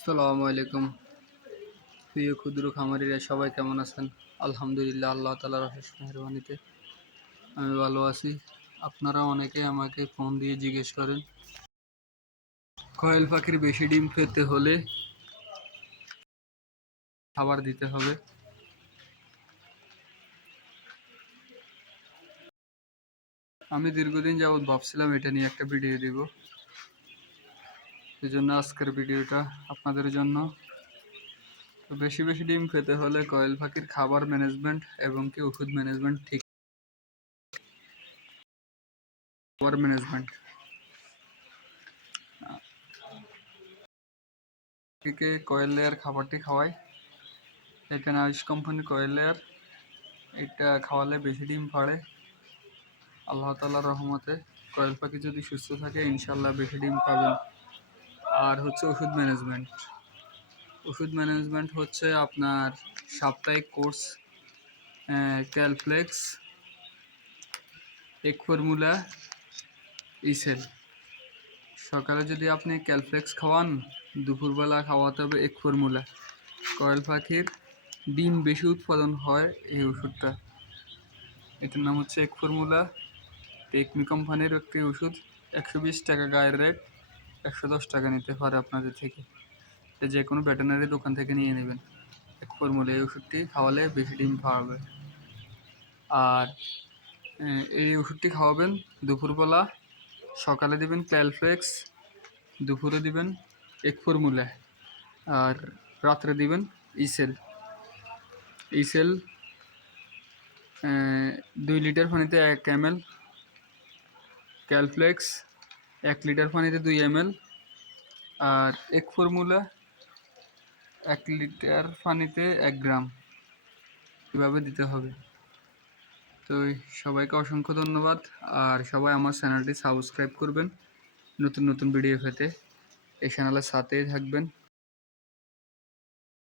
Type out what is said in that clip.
আসসালামু আলাইকুম। প্রিয় ক্ষুদ্র খামারিরা সবাই কেমন আছেন? আলহামদুলিল্লাহ, আল্লাহ তাআলার অশেষ মেহেরবানিতে আমি ভালো আছি। আপনারা অনেকে আমাকে ফোন দিয়ে জিজ্ঞেস করেন কোয়েল পাখির বেশি ডিম পেতে হলে খাবার দিতে হবে। আমি দীর্ঘদিন যাবৎ ভাবছিলাম এটা নিয়ে একটা ভিডিও দিব, এই জন্য আজকের ভিডিওটা আপনাদের জন্য। তো বেশি বেশি ডিম পেতে হলে কোয়েল পাখির খাবার ম্যানেজমেন্ট এবং কি ওষুধ ম্যানেজমেন্ট ঠিক। খাবার ম্যানেজমেন্ট থেকে কয়েল লেয়ার খাবারটি খাওয়াই, এটা নারিশ কোম্পানির কয়েল লেয়ার। এটা খাওয়ালে বেশি ডিম পাড়ে আল্লাহ তাআলার রহমতে। কয়েল পাখি যদি সুস্থ থাকে ইনশাল্লাহ বেশি ডিম পাবেন। আর হচ্ছে ওষুধ ম্যানেজমেন্ট হচ্ছে আপনার সাপ্তাহিক কোর্স ক্যালফ্লেক্স, এক ফর্মুলা, ইসেল। সকালে যদি আপনি ক্যালফ্লেক্স খাওয়ান, দুপুরবেলা খাওয়াতে হবে এক ফর্মুলা। কয়েল পাখির ডিম বেশি উৎপাদন হয় এই ওষুধটা, এটার নাম হচ্ছে এক ফর্মুলা। টেকমি কোম্পানির একটি ওষুধ, 120 টাকা গায়ের রেট, 110 টাকা নিতে পারে আপনাদের থেকে। যে কোনো ভেটেরিনারি দোকান থেকে নিয়ে নেবেন এক ফর্মুলা। এই ওষুধটি খাওয়ালে বেশি ডিম পাবে। আর এই ওষুধটি খাওয়াবেন দুপুরবেলা, সকালে দিবেন ক্যালফ্লেক্স, দুপুরে দিবেন এক ফর্মুলা, আর রাত্রে দিবেন ইসেল। 2 লিটার পানিতে 1 ml, ক্যালফ্লেক্স 1 লিটার পানিতে 2 ml, আর এক ফর্মুলা 1 লিটার পানিতে 1 গ্রাম, এভাবে দিতে হবে। তো সবাইকে অসংখ্য ধন্যবাদ। আর সবাই আমার চ্যানেলটি সাবস্ক্রাইব করবেন নতুন নতুন ভিডিও পেতে। এই চ্যানেলের সাথেই থাকবেন।